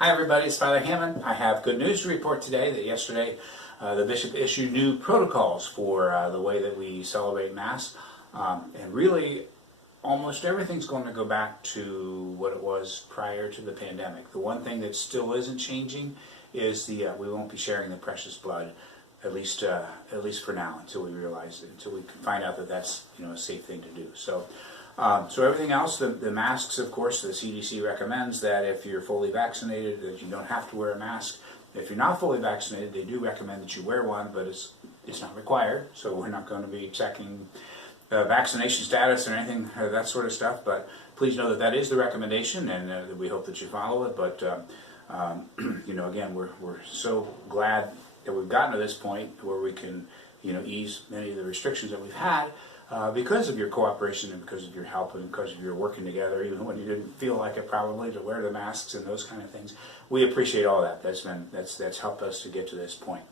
Hi everybody, it's Father Hammond. I have good news to report today that yesterday the Bishop issued new protocols for the way that we celebrate Mass. And really, almost everything's going to go back to what it was prior to the pandemic. The one thing that still isn't changing is we won't be sharing the precious blood, at least for now, until we realize it, until we can find out that that's a safe thing to do. So everything else, the masks, of course, the CDC recommends that if you're fully vaccinated, that you don't have to wear a mask. If you're not fully vaccinated, they do recommend that you wear one, but it's not required. So we're not going to be checking vaccination status or anything, that sort of stuff. But please know that that is the recommendation, and we hope that you follow it. But again, we're so glad that we've gotten to this point where we can ease many of the restrictions that we've had. Because of your cooperation and because of your help and because of your working together, even when you didn't feel like it probably, to wear the masks and those kind of things. We appreciate all that. That's helped us to get to this point.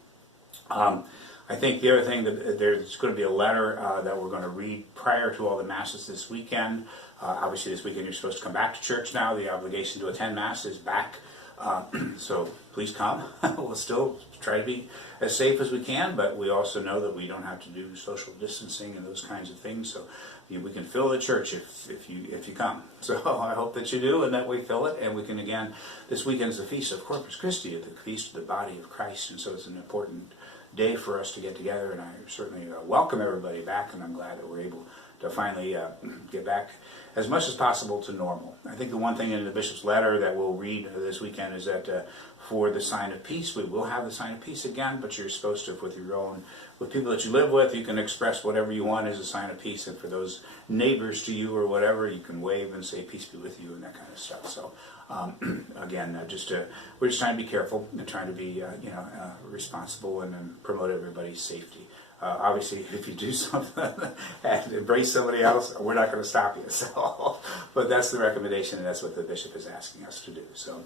I think the other thing, that there's going to be a letter that we're going to read prior to all the Masses this weekend. Obviously this weekend you're supposed to come back to church now. The obligation to attend Mass is back. So please come. We'll still try to be as safe as we can, but we also know that we don't have to do social distancing and those kinds of things. So we can fill the church if you come. So I hope that you do and that we fill it. And we can, again, this weekend's the Feast of Corpus Christi, the Feast of the Body of Christ. And so it's an important day for us to get together. And I certainly welcome everybody back, and I'm glad that we're able to finally get back as much as possible to normal. I think the one thing in the Bishop's letter that we'll read this weekend is that for the sign of peace, we will have the sign of peace again, but you're supposed to, with people that you live with, you can express whatever you want as a sign of peace, and for those neighbors to you or whatever, you can wave and say peace be with you and that kind of stuff. So again, we're just trying to be careful and trying to be responsible and promote everybody's safety. Obviously, if you do something and embrace somebody else, we're not going to stop you. So, but that's the recommendation, and that's what the Bishop is asking us to do. So,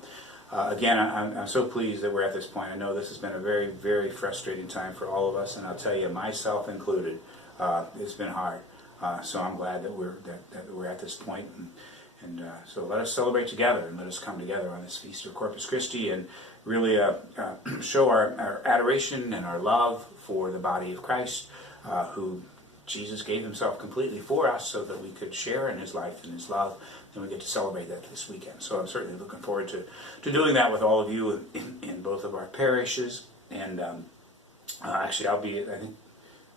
again, I'm so pleased that we're at this point. I know this has been a very, very frustrating time for all of us, and I'll tell you, myself included, it's been hard. So I'm glad that we're at this point, and so let us celebrate together, and let us come together on this Feast of Corpus Christi, and really show our adoration and our love for the body of Christ, who Jesus gave himself completely for us so that we could share in his life and his love, and we get to celebrate that this weekend. So I'm certainly looking forward to doing that with all of you in both of our parishes. And actually, I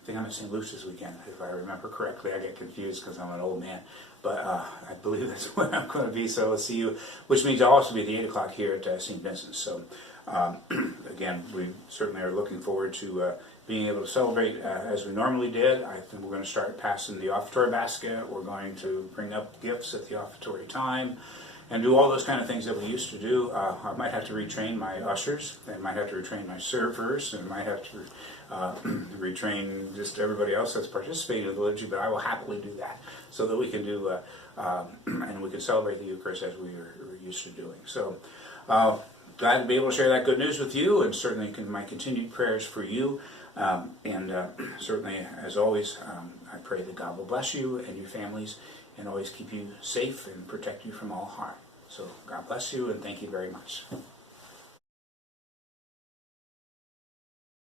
think I'm in St. Luke's this weekend, if I remember correctly. I get confused because I'm an old man. But I believe that's when I'm going to be, so I'll see you, which means I'll also be at the 8 o'clock here at St. Vincent's. So, again, we certainly are looking forward to being able to celebrate as we normally did. I think we're going to start passing the offertory basket. We're going to bring up gifts at the offertory time and do all those kind of things that we used to do. I might have to retrain my ushers. I might have to retrain my servers. And I might have to retrain just everybody else that's participating in the liturgy, but I will happily do that so that we can do and we can celebrate the Eucharist as we were used to doing. So glad to be able to share that good news with you, and certainly my continued prayers for you. Certainly, as always, I pray that God will bless you and your families and always keep you safe and protect you from all harm. So God bless you, and thank you very much.